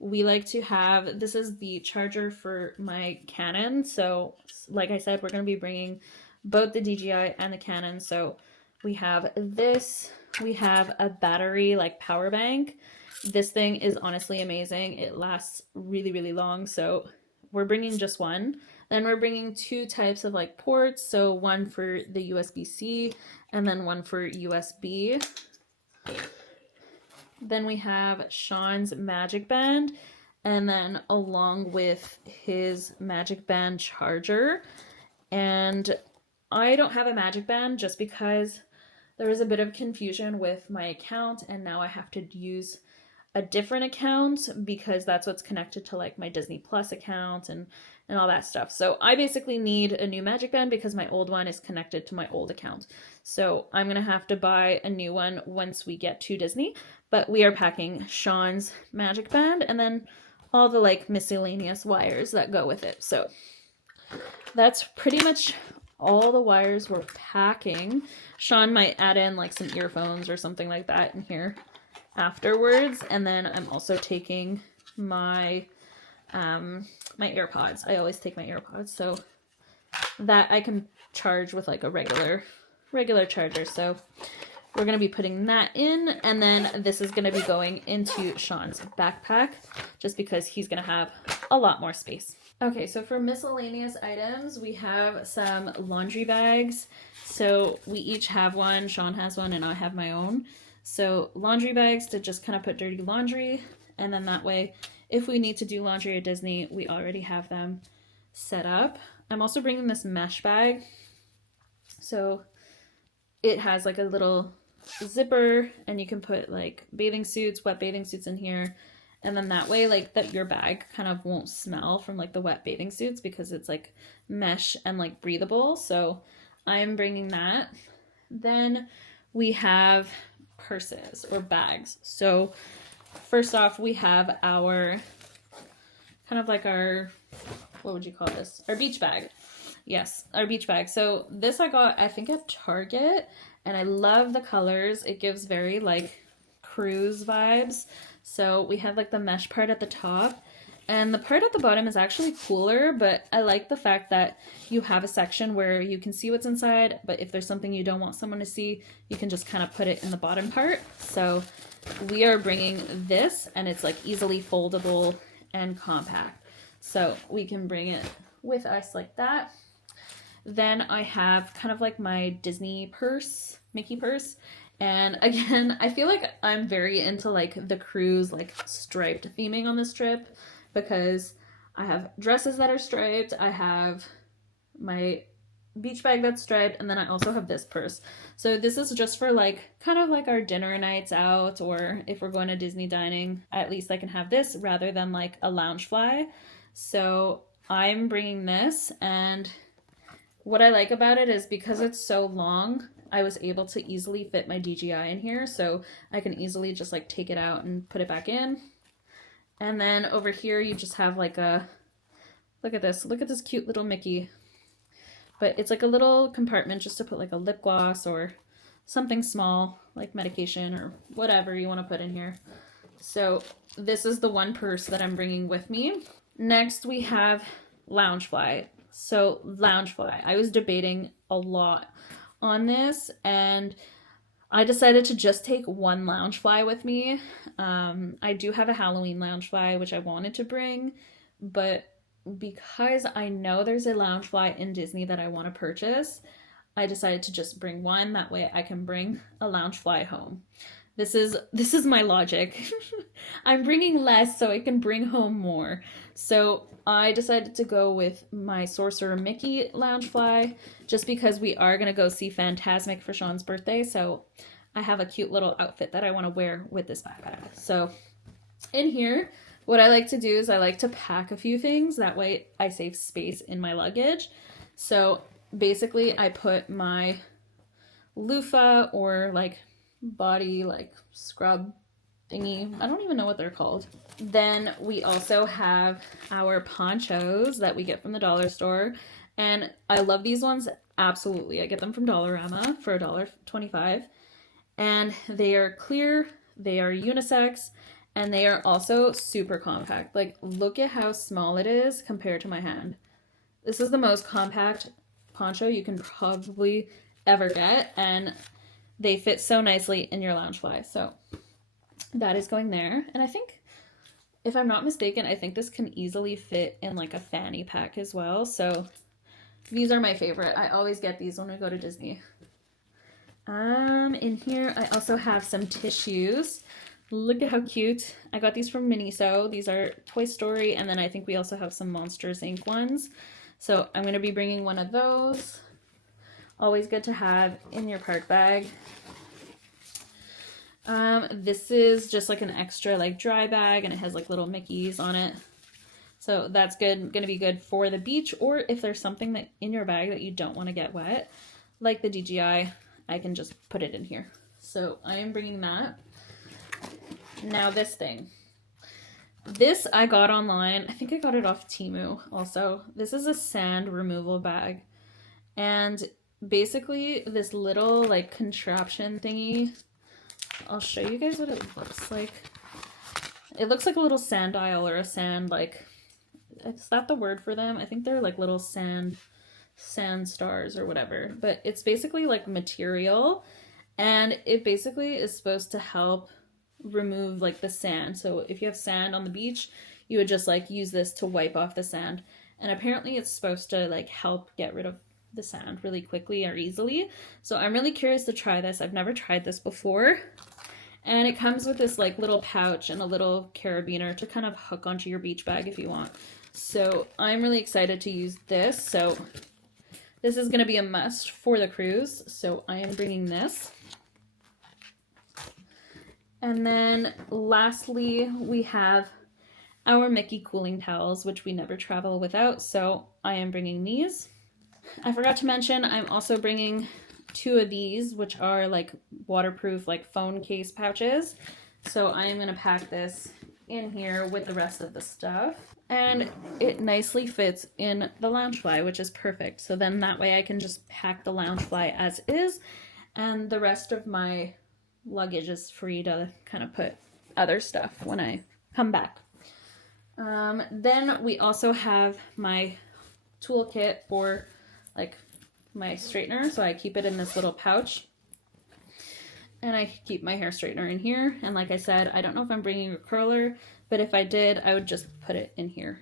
we like to have, this is the charger for my Canon. So like I said, we're going to be bringing both the DJI and the Canon. So we have this, we have a battery like power bank. This thing is honestly amazing. It lasts really, really long. So we're bringing just one. Then we're bringing two types of like ports. So one for the USB-C and then one for USB. Then we have Sean's Magic Band, and then along with his Magic Band charger. And I don't have a Magic Band just because there was a bit of confusion with my account, and now I have to use a different account because that's what's connected to like my Disney Plus account and all that stuff. So I basically need a new Magic Band because my old one is connected to my old account. So I'm going to have to buy a new one once we get to Disney. But we are packing Sean's Magic Band and then all the like miscellaneous wires that go with it. So that's pretty much all the wires we're packing. Sean might add in like some earphones or something like that in here afterwards. And then I'm also taking my my AirPods. I always take my AirPods so that I can charge with like a regular charger. So we're going to be putting that in, and then this is going to be going into Sean's backpack just because he's going to have a lot more space. Okay, so for miscellaneous items, we have some laundry bags. So we each have one. Sean has one and I have my own. So laundry bags to just kind of put dirty laundry, and then that way if we need to do laundry at Disney, we already have them set up. I'm also bringing this mesh bag. So it has like a little zipper, and you can put like bathing suits, wet bathing suits in here. And then that way, like, that your bag kind of won't smell from like the wet bathing suits because it's like mesh and like breathable. So I'm bringing that. Then we have purses or bags. So first off, we have our kind of like our, what would you call this? Our beach bag. Yes, our beach bag. So this I got, I think, at Target, and I love the colors. It gives very like cruise vibes. So we have like the mesh part at the top, and the part at the bottom is actually cooler, but I like the fact that you have a section where you can see what's inside, but if there's something you don't want someone to see, you can just kind of put it in the bottom part. So we are bringing this, and it's like easily foldable and compact. So we can bring it with us like that. Then I have kind of like my Disney purse, Mickey purse. And again, I feel like I'm very into like the cruise, like striped theming on this trip, because I have dresses that are striped. I have my beach bag that's striped, and then I also have this purse. So this is just for like kind of like our dinner nights out, or if we're going to Disney dining, at least I can have this rather than like a Loungefly. So I'm bringing this, and what I like about it is because it's so long, I was able to easily fit my DJI in here, so I can easily just like take it out and put it back in. And then over here you just have like a, look at this cute little Mickey. But it's like a little compartment just to put like a lip gloss or something small, like medication or whatever you want to put in here. So this is the one purse that I'm bringing with me. Next we have Loungefly. So Loungefly, I was debating a lot on this, and I decided to just take one Loungefly with me. I do have a Halloween Loungefly, which I wanted to bring, but because I know there's a Loungefly in Disney that I want to purchase, I decided to just bring one. That way I can bring a Loungefly home. This is my logic. I'm bringing less so I can bring home more. So I decided to go with my Sorcerer Mickey Loungefly just because we are going to go see Fantasmic for Sean's birthday. So I have a cute little outfit that I want to wear with this backpack. So in here, what I like to do is I like to pack a few things. That way I save space in my luggage. So basically I put my loofah or like body like scrub thingy. I don't even know what they're called. Then we also have our ponchos that we get from the dollar store. And I love these ones. Absolutely. I get them from Dollarama for $1.25. And they are clear, they are unisex, and they are also super compact. Like, look at how small it is compared to my hand. This is the most compact poncho you can probably ever get, and they fit so nicely in your Loungefly. So that is going there. And I think, if I'm not mistaken, I think this can easily fit in like a fanny pack as well. So these are my favorite. I always get these when we go to Disney. In here, I also have some tissues. Look at how cute. I got these from Miniso. These are Toy Story, and then I think we also have some Monsters Inc. ones. So I'm going to be bringing one of those. Always good to have in your park bag. This is just like an extra like dry bag, and it has like little Mickeys on it. So that's good, going to be good for the beach, or if there's something that in your bag that you don't want to get wet, like the DJI, I can just put it in here. So I am bringing that. Now this thing. This I got online. I think I got it off Temu also. This is a sand removal bag. And basically this little like contraption thingy, I'll show you guys what it looks like. It looks like a little sand dial or a sand, like, is that the word for them? I think they're like little sand stars or whatever. But it's basically like material, and it basically is supposed to help remove like the sand. So if you have sand on the beach, you would just like use this to wipe off the sand. And apparently it's supposed to like help get rid of the sand really quickly or easily. So I'm really curious to try this. I've never tried this before. And it comes with this like little pouch and a little carabiner to kind of hook onto your beach bag if you want. So I'm really excited to use this. So this is going to be a must for the cruise. So I am bringing this. And then lastly, we have our Mickey cooling towels, which we never travel without. So I am bringing these. I forgot to mention, I'm also bringing 2 of these, which are like waterproof, like phone case pouches. So I am going to pack this in here with the rest of the stuff. And it nicely fits in the Loungefly, which is perfect. So then that way I can just pack the Loungefly as is, and the rest of my luggage is free to kind of put other stuff when I come back. Then we also have my toolkit for like my straightener. So I keep it in this little pouch, and I keep my hair straightener in here. And like I said, I don't know if I'm bringing a curler, but if I did, I would just put it in here.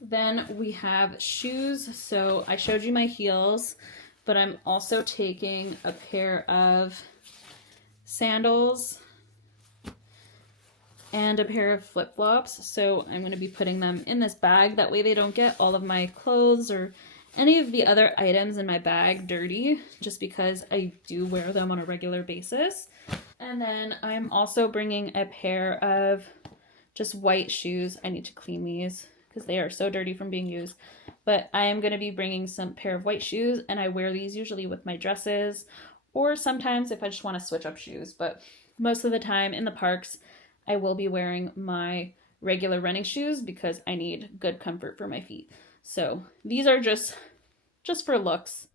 Then we have shoes. So I showed you my heels, but I'm also taking a pair of sandals and a pair of flip-flops. So I'm going to be putting them in this bag. That way they don't get all of my clothes or any of the other items in my bag dirty, just because I do wear them on a regular basis. And then I'm also bringing a pair of just white shoes. I need to clean these because they are so dirty from being used. But I am going to be bringing some pair of white shoes, and I wear these usually with my dresses, or sometimes if I just want to switch up shoes. But most of the time in the parks, I will be wearing my regular running shoes because I need good comfort for my feet. So these are just for looks.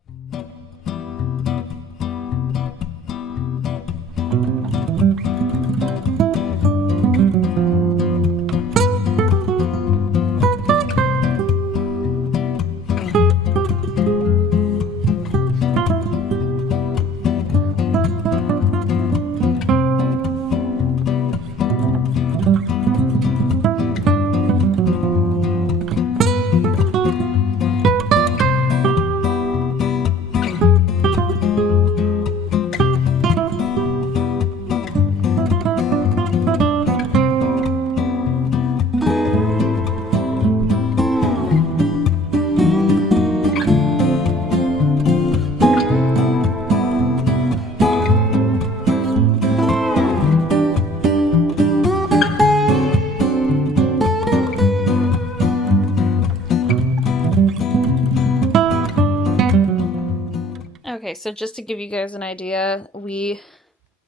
Okay, so just to give you guys an idea, we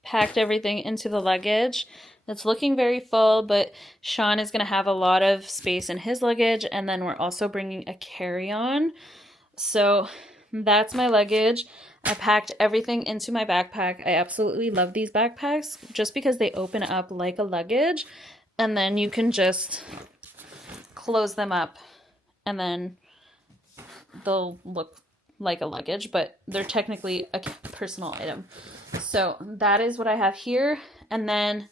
packed everything into the luggage. It's looking very full, but Sean is going to have a lot of space in his luggage, and then we're also bringing a carry-on. So that's my luggage. I packed everything into my backpack. I absolutely love these backpacks just because they open up like a luggage, and then you can just close them up, and then they'll look like a luggage, but they're technically a personal item. So that is what I have here. And then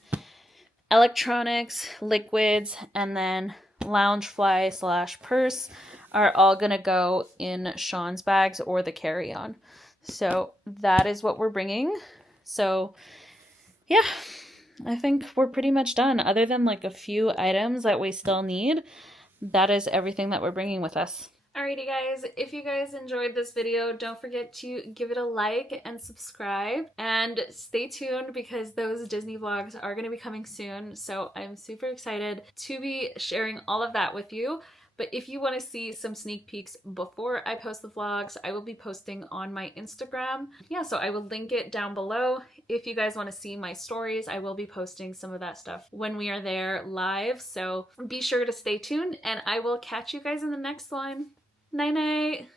electronics, liquids, and then Loungefly / purse are all gonna go in Sean's bags or the carry-on. So that is what we're bringing. So yeah, I think we're pretty much done. Other than like a few items that we still need, that is everything that we're bringing with us. Alrighty guys, if you guys enjoyed this video, don't forget to give it a like and subscribe, and stay tuned because those Disney vlogs are going to be coming soon, so I'm super excited to be sharing all of that with you. But if you want to see some sneak peeks before I post the vlogs, I will be posting on my Instagram. Yeah, so I will link it down below. If you guys want to see my stories, I will be posting some of that stuff when we are there live. So be sure to stay tuned, and I will catch you guys in the next one. Night night!